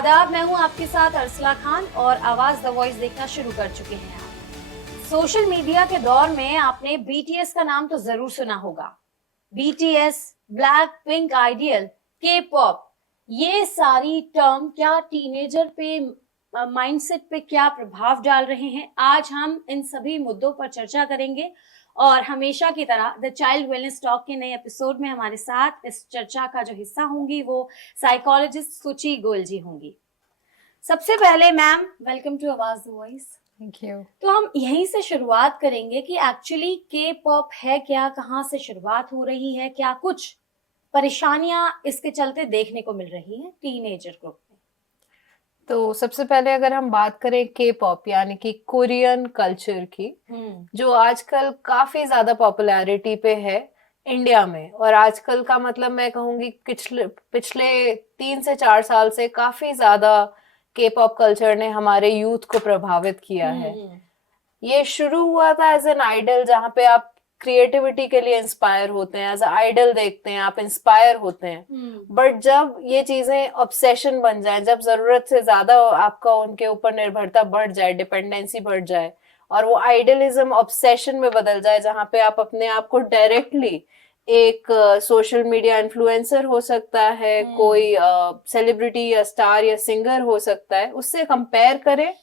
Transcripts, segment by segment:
आदाब, मैं हूं आपके साथ अरसला खान और आवाज द वॉइस देखना शुरू कर चुके हैं आप। सोशल मीडिया के दौर में आपने बीटीएस का नाम तो जरूर सुना होगा। बीटीएस, ब्लैक पिंक आइडियल, के पॉप, ये सारी टर्म क्या टीनेजर पे माइंडसेट पे क्या प्रभाव डाल रहे हैं, आज हम इन सभी मुद्दों पर चर्चा करेंगे। और हमेशा की तरह द चाइल्ड वेलनेस टॉक के नए एपिसोड में हमारे साथ इस चर्चा का जो हिस्सा होंगी वो साइकोलॉजिस्ट सुची गोयल जी होंगी। सबसे पहले मैम, वेलकम टू आवाज द वॉइस। Thank you. तो हम यहीं से शुरुआत करेंगे कि एक्चुअली के पॉप है क्या, कहाँ से शुरुआत हो रही है, क्या कुछ परेशानियां इसके चलते देखने को मिल रही हैं टीनेजर ग्रुप में। तो सबसे पहले अगर हम बात करें के पॉप यानी कि कोरियन कल्चर की, जो आजकल काफी ज्यादा पॉपुलैरिटी पे है इंडिया में, और आजकल का मतलब मैं कहूंगी पिछले 3 से 4 साल से काफी ज्यादा के पॉप कल्चर ने हमारे यूथ को प्रभावित किया है। ये शुरू हुआ था एज एन आइडल, जहाँ पे आप क्रिएटिविटी के लिए इंस्पायर होते हैं, एज आइडल देखते हैं, आप इंस्पायर होते हैं। बट जब ये चीजें ऑब्सेशन बन जाए, जब जरूरत से ज्यादा आपका उनके ऊपर निर्भरता बढ़ जाए, डिपेंडेंसी बढ़ जाए, और वो आइडलिज्म ऑब्सेशन में बदल जाए, जहाँ पे आप अपने आप को डायरेक्टली एक सोशल मीडिया इन्फ्लुएंसर हो सकता है, कोई सेलिब्रिटी या स्टार या सिंगर हो सकता है, उससे कंपेयर करें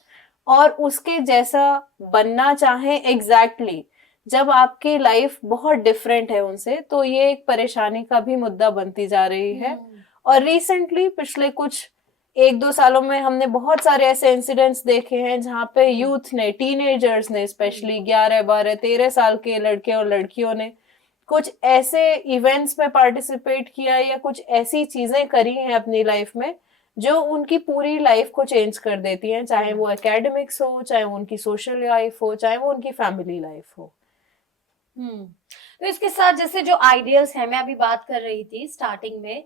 और उसके जैसा बनना चाहें एग्जैक्टली, जब आपकी लाइफ बहुत डिफरेंट है उनसे, तो ये एक परेशानी का भी मुद्दा बनती जा रही है। और रिसेंटली पिछले कुछ 1-2 सालों में हमने बहुत सारे ऐसे इंसिडेंट्स देखे हैं जहाँ पे यूथ ने, टीनेजर्स ने, स्पेशली 11, 12, 13 साल के लड़के और लड़कियों ने कुछ ऐसे इवेंट्स में पार्टिसिपेट किया या कुछ ऐसी चीजें करी हैं अपनी लाइफ में जो उनकी पूरी लाइफ को चेंज कर देती हैं, चाहे वो एकेडमिक्स हो, चाहे वो उनकी सोशल लाइफ हो, चाहे वो उनकी फैमिली लाइफ हो। तो इसके साथ जैसे जो आइडियल्स हैं, मैं अभी बात कर रही थी स्टार्टिंग में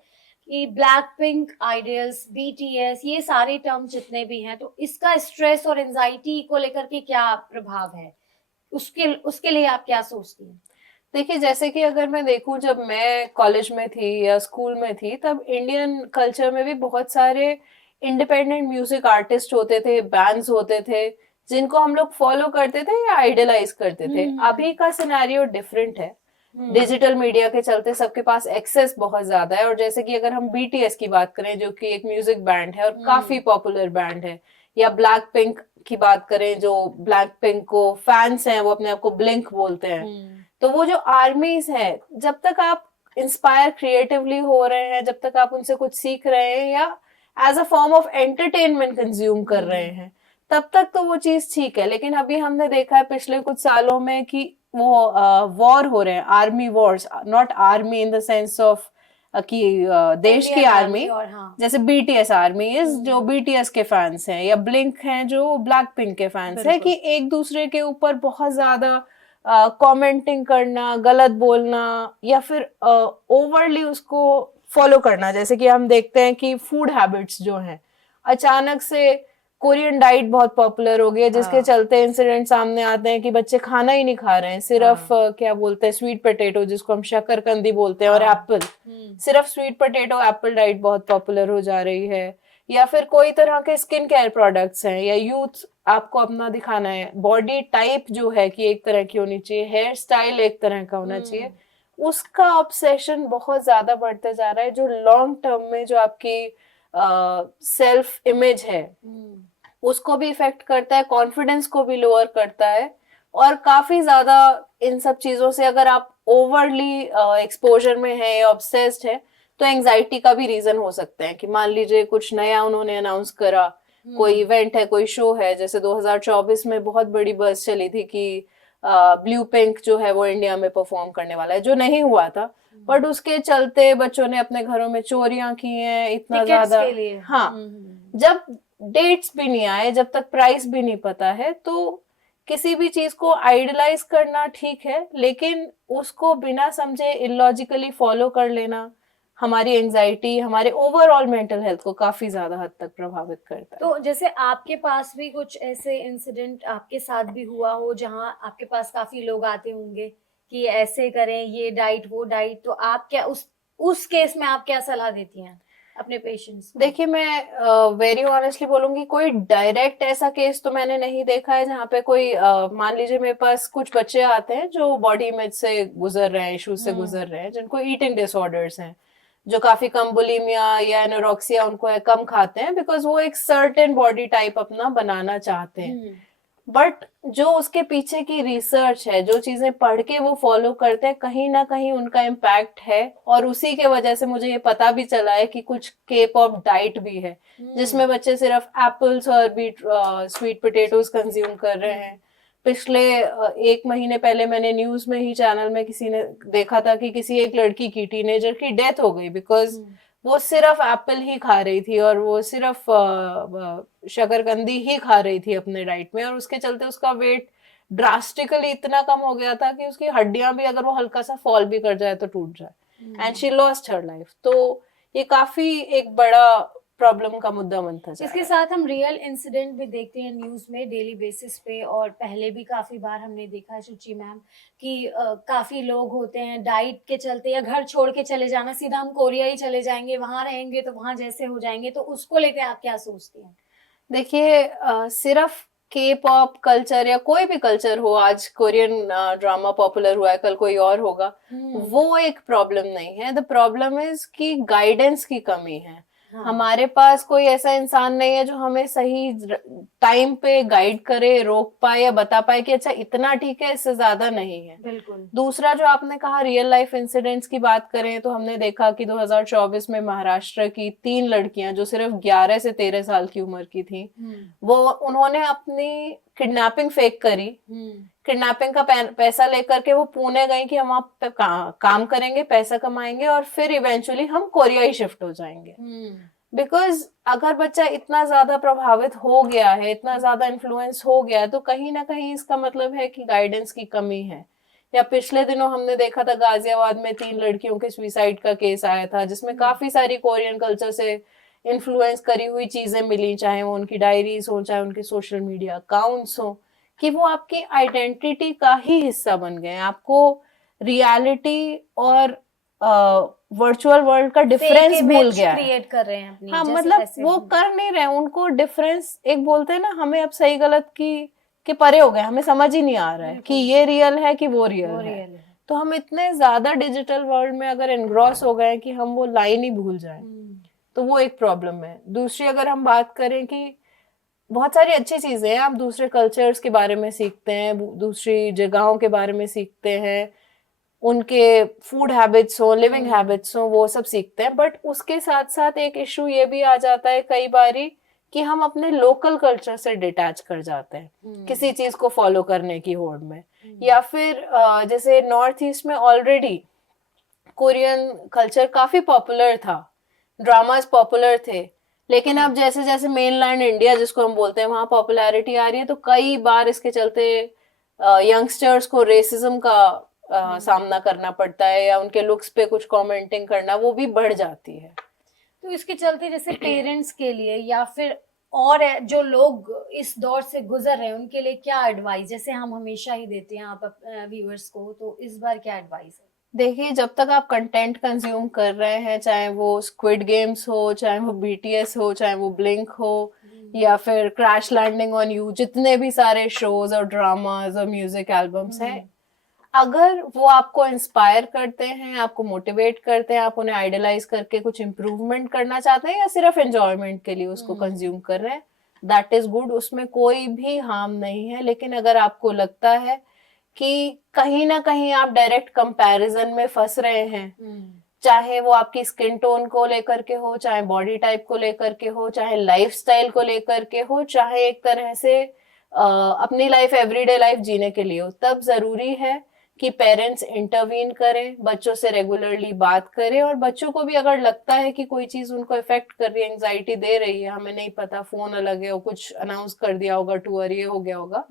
कि ब्लैक पिंक आइडियल्स, बीटीएस, ये सारे टर्म जितने भी हैं, तो इसका स्ट्रेस और एंजाइटी को लेकर के क्या प्रभाव है, उसके लिए आप क्या सोचती हैं? देखिए, जैसे कि अगर मैं देखूं, जब मैं कॉलेज में थी या स्कूल में थी, तब इंडियन कल्चर में भी बहुत सारे इंडिपेंडेंट म्यूजिक आर्टिस्ट होते थे, बैंड्स होते थे, जिनको हम लोग फॉलो करते थे या आइडलाइज करते थे। अभी का सिनेरियो डिफरेंट है। डिजिटल मीडिया के चलते सबके पास एक्सेस बहुत ज्यादा है। और जैसे कि अगर हम बीटीएस की बात करें, जो कि एक म्यूजिक बैंड है और काफी पॉपुलर बैंड है, या ब्लैक पिंक की बात करें, जो ब्लैक पिंक को फैंस हैं वो अपने आप को ब्लिंक बोलते हैं। तो वो जो आर्मीज हैं, जब तक आप इंस्पायर क्रिएटिवली हो रहे हैं, जब तक आप उनसे कुछ सीख रहे हैं या as a form of entertainment consume कर रहे हैं, तब तक तो वो चीज ठीक है। लेकिन अभी हमने देखा है पिछले कुछ सालों में कि वो वॉर हो रहे हैं, army Wars, not army in the sense of कि देश की आर्मी, जैसे बीटीएस आर्मी इज, जो बीटीएस के फैंस हैं, या ब्लिंक हैं जो ब्लैक पिंक के फैंस हैं, कि एक दूसरे के ऊपर बहुत ज्यादा कमेंटिंग करना, गलत बोलना, या फिर ओवरली उसको फॉलो करना। जैसे कि हम देखते हैं कि फूड हैबिट्स जो हैं, अचानक से कोरियन डाइट बहुत पॉपुलर हो गई है, जिसके चलते इंसिडेंट सामने आते हैं कि बच्चे खाना ही नहीं खा रहे हैं, सिर्फ क्या बोलते हैं, स्वीट पोटैटो, जिसको हम शकरकंदी बोलते हैं, और एप्पल, सिर्फ स्वीट पोटैटो एप्पल डाइट बहुत पॉपुलर हो जा रही है। या फिर कोई तरह के स्किन केयर प्रोडक्ट्स हैं, या यूथ आपको अपना दिखाना है, बॉडी टाइप जो है कि एक तरह की होनी चाहिए, हेयर स्टाइल एक तरह का होना चाहिए, उसका ऑब्सेशन बहुत ज्यादा बढ़ते जा रहा है, जो लॉन्ग टर्म में जो आपकी सेल्फ इमेज है उसको भी इफेक्ट करता है, कॉन्फिडेंस को भी लोअर करता है। और काफी ज्यादा इन सब चीजों से अगर आप ओवरली एक्सपोजर में है या ऑब्सेस्ड है, तो एंजाइटी का भी रीजन हो सकता है। कि मान लीजिए कुछ नया उन्होंने अनाउंस करा, कोई इवेंट है, कोई शो है, जैसे 2024 में बहुत बड़ी बस चली थी कि ब्लू पिंक जो है वो इंडिया में परफॉर्म करने वाला है, जो नहीं हुआ था, बट उसके चलते बच्चों ने अपने घरों में चोरियां की हैं इतना ज्यादा। हाँ, जब डेट्स भी नहीं आए, जब तक प्राइस भी नहीं पता है, तो किसी भी चीज को आइडलाइज करना ठीक है, लेकिन उसको बिना समझे इलॉजिकली फॉलो कर लेना हमारी एंजाइटी, हमारे ओवरऑल मेंटल हेल्थ को काफी ज्यादा हद तक प्रभावित करता है। तो जैसे आपके पास भी कुछ ऐसे इंसिडेंट आपके साथ भी हुआ हो, जहां आपके पास काफी लोग आते होंगे कि ऐसे करें, ये डाइट वो डाइट, तो आप क्या उस केस में आप क्या सलाह देती हैं? अपने पेशेंट्स? देखिए, मैं वेरी ऑनेस्टली बोलूंगी, कोई डायरेक्ट ऐसा केस तो मैंने नहीं देखा है जहाँ पे कोई मान लीजिए मेरे पास कुछ बच्चे आते हैं जो बॉडी इमेज से गुजर रहे हैं, इश्यूज से गुजर रहे हैं, जिनको ईटिंग डिसऑर्डर्स हैं, जो काफी कम बुलिमिया या एनोरेक्सिया उनको है, कम खाते हैं बिकॉज वो एक सर्टेन बॉडी टाइप अपना बनाना चाहते हैं। बट जो उसके पीछे की रिसर्च है, जो चीजें पढ़ के वो फॉलो करते हैं, कहीं ना कहीं उनका इम्पैक्ट है। और उसी के वजह से मुझे ये पता भी चला है कि कुछ के पॉप डाइट भी है जिसमें बच्चे सिर्फ एप्पल्स और बीट स्वीट पोटैटोज कंज्यूम कर रहे हैं। पिछले 1 महीने पहले मैंने न्यूज में ही चैनल में किसी ने देखा था कि किसी एक लड़की की, टीनेजर की डेथ हो गई बिकॉज वो सिर्फ एप्पल ही खा रही थी और वो सिर्फ शकरकंदी ही खा रही थी अपने डाइट में, और उसके चलते उसका वेट ड्रास्टिकली इतना कम हो गया था कि उसकी हड्डियां भी अगर वो हल्का सा फॉल भी कर जाए तो टूट जाए, and she lost her life. तो ये काफी एक बड़ा प्रॉब्लम का मुद्दा बनता जा रहा इसके है। साथ हम रियल इंसिडेंट भी देखते हैं न्यूज में डेली बेसिस पे, और पहले भी काफी बार हमने देखा है सुचि मैम कि काफी लोग होते हैं डाइट के चलते या घर छोड़ के चले जाना, सीधा हम कोरिया ही चले जाएंगे, वहां रहेंगे तो वहां जैसे हो जाएंगे, तो उसको लेके आप क्या सोचती हैं? देखिए, सिर्फ के पॉप कल्चर या कोई भी कल्चर हो, आज कोरियन ड्रामा पॉपुलर हुआ है, कल कोई और होगा, वो एक प्रॉब्लम नहीं है। द प्रॉब्लम इज कि गाइडेंस की कमी है। हमारे पास कोई ऐसा इंसान नहीं है जो हमें सही टाइम पे गाइड करे, रोक पाए या बता पाए कि अच्छा इतना ठीक है, इससे ज्यादा नहीं है। बिल्कुल। दूसरा, जो आपने कहा रियल लाइफ इंसिडेंट्स की बात करें, तो हमने देखा कि 2024 में महाराष्ट्र की 3 लड़कियां जो सिर्फ 11 से 13 साल की उम्र की थी, वो उन्होंने अपनी किडनैपिंग फेक करी। किडनैपिंग का पैसा लेकर के वो पुणे गई कि हम वहां पे काम करेंगे, पैसा कमाएंगे और फिर इवेंचुअली हम कोरिया ही शिफ्ट हो जाएंगे। बिकॉज अगर बच्चा इतना ज्यादा प्रभावित हो गया है, इतना ज्यादा इन्फ्लुएंस हो गया है, तो कहीं ना कहीं इसका मतलब है कि गाइडेंस की कमी है। या पिछले दिनों हमने देखा था गाजियाबाद में 3 लड़कियों के सुसाइड का केस आया था, जिसमें काफी सारी कोरियन कल्चर से इन्फ्लुएंस करी हुई चीजें मिली, चाहे वो उनकी डायरीज हो, चाहे उनके सोशल मीडिया अकाउंट्स हो, कि वो आपकी आइडेंटिटी का ही हिस्सा बन गए। आपको रियलिटी और वर्चुअल वर्ल्ड का डिफरेंस भूल गया क्रिएट कर रहे हैं अपनी, हाँ, मतलब वो कर नहीं रहे, उनको डिफरेंस, एक बोलते हैं ना, हमें अब सही गलत की के परे हो गए, हमें समझ ही नहीं आ रहा है कि ये रियल है कि वो रियल है। तो हम इतने ज्यादा डिजिटल वर्ल्ड में अगर एनग्रॉस हो गए कि हम वो लाइन ही भूल जाएं, तो वो एक प्रॉब्लम है। दूसरी, अगर हम बात करें कि बहुत सारी अच्छी चीजें हैं, आप दूसरे कल्चर्स के बारे में सीखते हैं, दूसरी जगहों के बारे में सीखते हैं, उनके फूड हैबिट्स हो, लिविंग हैबिट्स हो, वो सब सीखते हैं। बट उसके साथ साथ एक इशू ये भी आ जाता है कई बारी कि हम अपने लोकल कल्चर से डिटैच कर जाते हैं किसी चीज को फॉलो करने की होड़ में। या फिर जैसे नॉर्थ ईस्ट में ऑलरेडी कोरियन कल्चर काफी पॉपुलर था, ड्रामास पॉपुलर थे, लेकिन अब जैसे जैसे मेनलैंड इंडिया जिसको हम बोलते हैं, वहां पॉपुलैरिटी आ रही है, तो कई बार इसके चलते यंगस्टर्स को रेसिज्म का सामना करना पड़ता है, या उनके लुक्स पे कुछ कमेंटिंग करना वो भी बढ़ जाती है। तो इसके चलते जैसे पेरेंट्स के लिए या फिर और जो लोग इस दौर से गुजर रहे हैं उनके लिए क्या एडवाइस, जैसे हम हमेशा ही देते हैं आप व्यूअर्स को, तो इस बार क्या एडवाइस है? देखिए, जब तक आप कंटेंट कंज्यूम कर रहे हैं, चाहे वो स्क्विड गेम्स हो, चाहे वो बीटीएस हो, चाहे वो ब्लिंक हो, या फिर क्रैश लैंडिंग ऑन यू, जितने भी सारे शोज और ड्रामाज और म्यूजिक एल्बम्स हैं, अगर वो आपको इंस्पायर करते हैं, आपको मोटिवेट करते हैं, आप उन्हें आइडलाइज करके कुछ इम्प्रूवमेंट करना चाहते हैं, या सिर्फ एंजॉयमेंट के लिए उसको कंज्यूम कर रहे हैं, दैट इज गुड, उसमें कोई भी हार्म नहीं है। लेकिन अगर आपको लगता है कि कहीं ना कहीं आप डायरेक्ट कंपैरिजन में फंस रहे हैं, चाहे वो आपकी स्किन टोन को लेकर के हो, चाहे बॉडी टाइप को लेकर के हो, चाहे लाइफस्टाइल को लेकर के हो, चाहे एक तरह से अपनी लाइफ, एवरीडे लाइफ जीने के लिए हो, तब जरूरी है कि पेरेंट्स इंटरवीन करें, बच्चों से रेगुलरली बात करें, और बच्चों को भी अगर लगता है कि कोई चीज उनको इफेक्ट कर रही है, एंजाइटी दे रही है, हमें नहीं पता, फोन अलग है, कुछ अनाउंस कर दिया होगा, टूर ये हो गया होगा,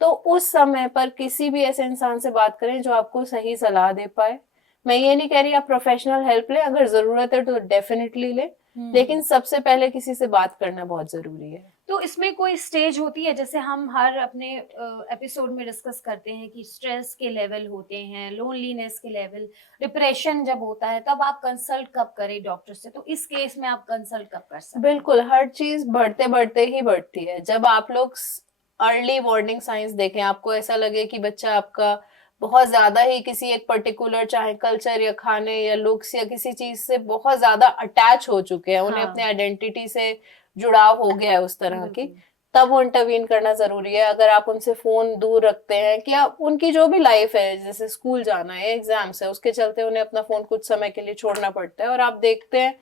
तो उस समय पर किसी भी ऐसे इंसान से बात करें जो आपको सही सलाह दे पाए। मैं ये नहीं कह रही आप प्रोफेशनल हेल्प लें, अगर जरूरत है तो डेफिनेटली लें, लेकिन सबसे पहले किसी से बात करना बहुत जरूरी है। तो इसमें कोई स्टेज होती है, जैसे हम हर अपने एपिसोड में डिस्कस करते हैं कि स्ट्रेस के लेवल होते हैं, लोनलीनेस के लेवल, डिप्रेशन जब होता है तब आप कंसल्ट कब करें डॉक्टर से, तो इस केस में आप कंसल्ट कब कर सकते हैं? बिल्कुल, हर चीज बढ़ते बढ़ते ही बढ़ती है। जब आप लोग अर्ली वार्निंग साइंस देखें, आपको ऐसा लगे कि बच्चा आपका बहुत ज्यादा ही किसी एक पर्टिकुलर, चाहे कल्चर या खाने या लुक्स या किसी चीज से बहुत ज्यादा अटैच हो चुके हैं, उन्हें हाँ। अपने आइडेंटिटी से जुड़ाव हो गया है उस तरह की, बिल्कुल। तब वो इंटरवीन करना जरूरी है। अगर आप उनसे फोन दूर रखते हैं, कि आप उनकी जो भी लाइफ है, जैसे स्कूल जाना है, एग्जाम्स है, उसके चलते उन्हें अपना फोन कुछ समय के लिए छोड़ना पड़ता है, और आप देखते हैं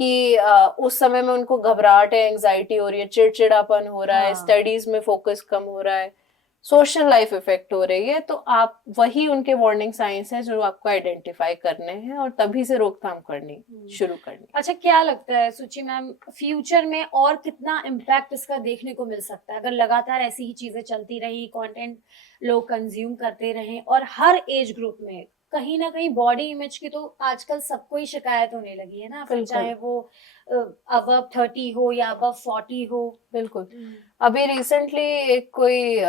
कि उस समय में उनको घबराहट है, एंजाइटी हो रही है, चिड़चिड़ापन हो रहा है, हाँ। स्टडीज में फोकस कम हो रहा है, सोशल लाइफ इफेक्ट हो रही है, तो आप वही उनके वार्निंग साइंस हैं जो आपको आइडेंटिफाई करने हैं और तभी से रोकथाम करनी शुरू करनी। अच्छा, क्या लगता है सुचि मैम, फ्यूचर में और कितना इम्पैक्ट इसका देखने को मिल सकता है अगर लगातार ऐसी ही चीजें चलती रही, कंटेंट लोग कंज्यूम करते रहें, और हर एज ग्रुप में कहीं ना कहीं बॉडी इमेज की तो आजकल सबको ही शिकायत होने लगी है ना, फिर बिल्कुल। चाहे वो अबव 30 हो या अबव 40 हो। बिल्कुल। अभी रिसेंटली एक कोई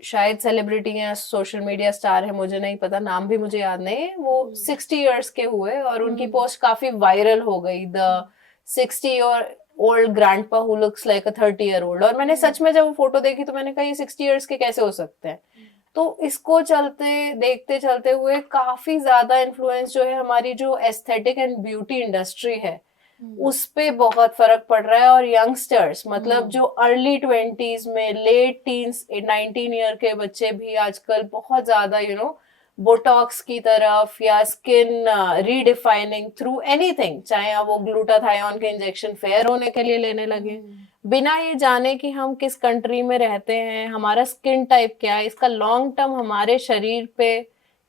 शायद सेलिब्रिटी या सोशल मीडिया स्टार है, मुझे नहीं पता, नाम भी मुझे याद नहीं है, वो 60 इयर्स के हुए और उनकी पोस्ट काफी वायरल हो गई, the 60-year-old grandpa who looks like a 30-year-old, और मैंने सच में जब वो फोटो देखी तो मैंने कहा ये 60 इयर्स के कैसे हो सकते हैं। तो इसको चलते देखते चलते हुए काफी ज्यादा इन्फ्लुएंस जो है हमारी जो एस्थेटिक एंड ब्यूटी इंडस्ट्री है उस पे बहुत फर्क पड़ रहा है, और यंगस्टर्स, मतलब जो अर्ली 20s में, लेट टीन्स, 19 ईयर के बच्चे भी आजकल बहुत ज्यादा बोटॉक्स की तरफ या स्किन रीडिफाइनिंग थ्रू एनीथिंग, चाहे वो ग्लूटाथायोन के इंजेक्शन फेयर होने के लिए लेने लगे, बिना ये जाने कि हम किस कंट्री में रहते हैं, हमारा स्किन टाइप क्या है, इसका लॉन्ग टर्म हमारे शरीर पे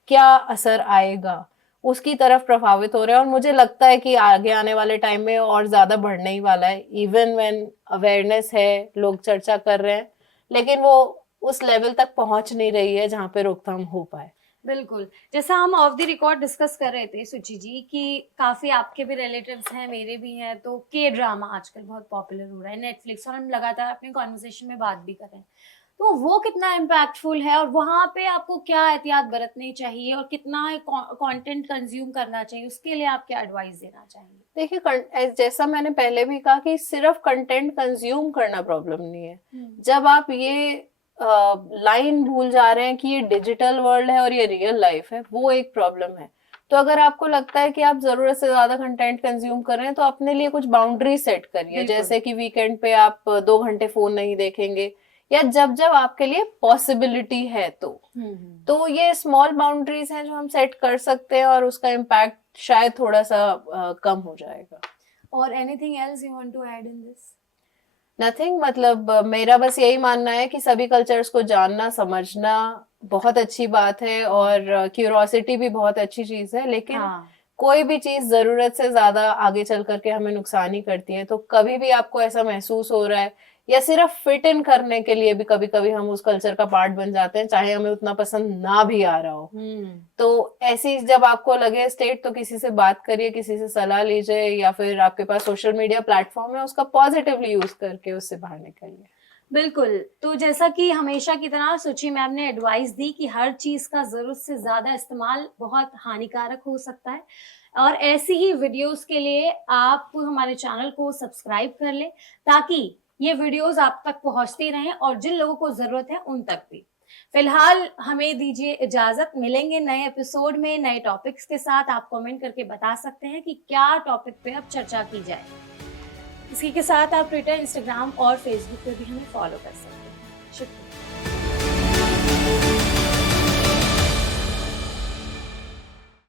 क्या असर आएगा, उसकी तरफ प्रभावित हो रहे हैं। और मुझे लगता है कि आगे आने वाले टाइम में और ज्यादा बढ़ने ही वाला है, इवन व्हेन अवेयरनेस है, लोग चर्चा कर रहे हैं, लेकिन वो उस लेवल तक पहुंच नहीं रही है जहाँ पे रोकथाम हो पाए। बिल्कुल, जैसा हम ऑफ द रिकॉर्ड डिस्कस कर रहे थे सुचि जी कि काफी आपके भी रिलेटिव्स हैं, मेरे भी हैं, तो के ड्रामा आजकल बहुत पॉपुलर हो रहा है, नेटफ्लिक्स, और हम लगातार अपने कॉन्वर्सेशन में बात भी कर रहे हैं, तो वो कितना इम्पैक्टफुल है और वहां पे आपको क्या एहतियात बरतनी चाहिए और कितना कंटेंट कंज्यूम करना चाहिए, उसके लिए आप क्या एडवाइस देना चाहेंगे? देखिए, जैसा मैंने पहले भी कहा कि सिर्फ कंटेंट कंज्यूम करना प्रॉब्लम नहीं है, जब आप ये लाइन भूल जा रहे हैं कि ये डिजिटल वर्ल्ड है और ये रियल लाइफ है, वो एक प्रॉब्लम है। तो अगर आपको लगता है कि आप जरूरत से ज्यादा कंटेंट कंज्यूम कर रहे हैं तो अपने लिए कुछ बाउंड्री सेट करिए, जैसे कि वीकेंड पे आप 2 घंटे फोन नहीं देखेंगे, या जब जब आपके लिए पॉसिबिलिटी है तो ये स्मॉल बाउंड्रीज हैं जो हम सेट कर सकते हैं और उसका इम्पैक्ट शायद थोड़ा सा कम हो जाएगा। और anything else you want to add in this? Nothing, मतलब मेरा बस यही मानना है कि सभी कल्चर्स को जानना समझना बहुत अच्छी बात है और क्यूरोसिटी भी बहुत अच्छी चीज है, लेकिन कोई भी चीज जरूरत से ज्यादा आगे चल करके हमें नुकसान ही करती है। तो कभी भी आपको ऐसा महसूस हो रहा है या सिर्फ फिट इन करने के लिए भी कभी कभी हम उस कल्चर का पार्ट बन जाते हैं, चाहे हमें उतना पसंद ना भी आ रहा हो, तो ऐसी जब आपको लगे स्टेट, तो किसी से बात करिए, किसी से सलाह लीजिए, या फिर आपके पास सोशल मीडिया प्लेटफॉर्म है उसका पॉजिटिवली यूज करके उससे बाहर निकलिए। बिल्कुल, तो जैसा कि हमेशा की तरह सुचि मैम ने एडवाइस दी कि हर चीज का जरूरत से ज्यादा इस्तेमाल बहुत हानिकारक हो सकता है, और ऐसी ही वीडियोस के लिए आप हमारे चैनल को सब्सक्राइब कर लें ताकि ये वीडियोस आप तक पहुंचती रहें और जिन लोगों को जरूरत है उन तक भी। फिलहाल हमें दीजिए इजाजत, मिलेंगे नए एपिसोड में नए टॉपिक्स के साथ। आप कमेंट करके बता सकते हैं कि क्या टॉपिक पे अब चर्चा की जाए। इसी के साथ आप ट्विटर, इंस्टाग्राम और फेसबुक पे भी हमें फॉलो कर सकते हैं। शुक्रिया।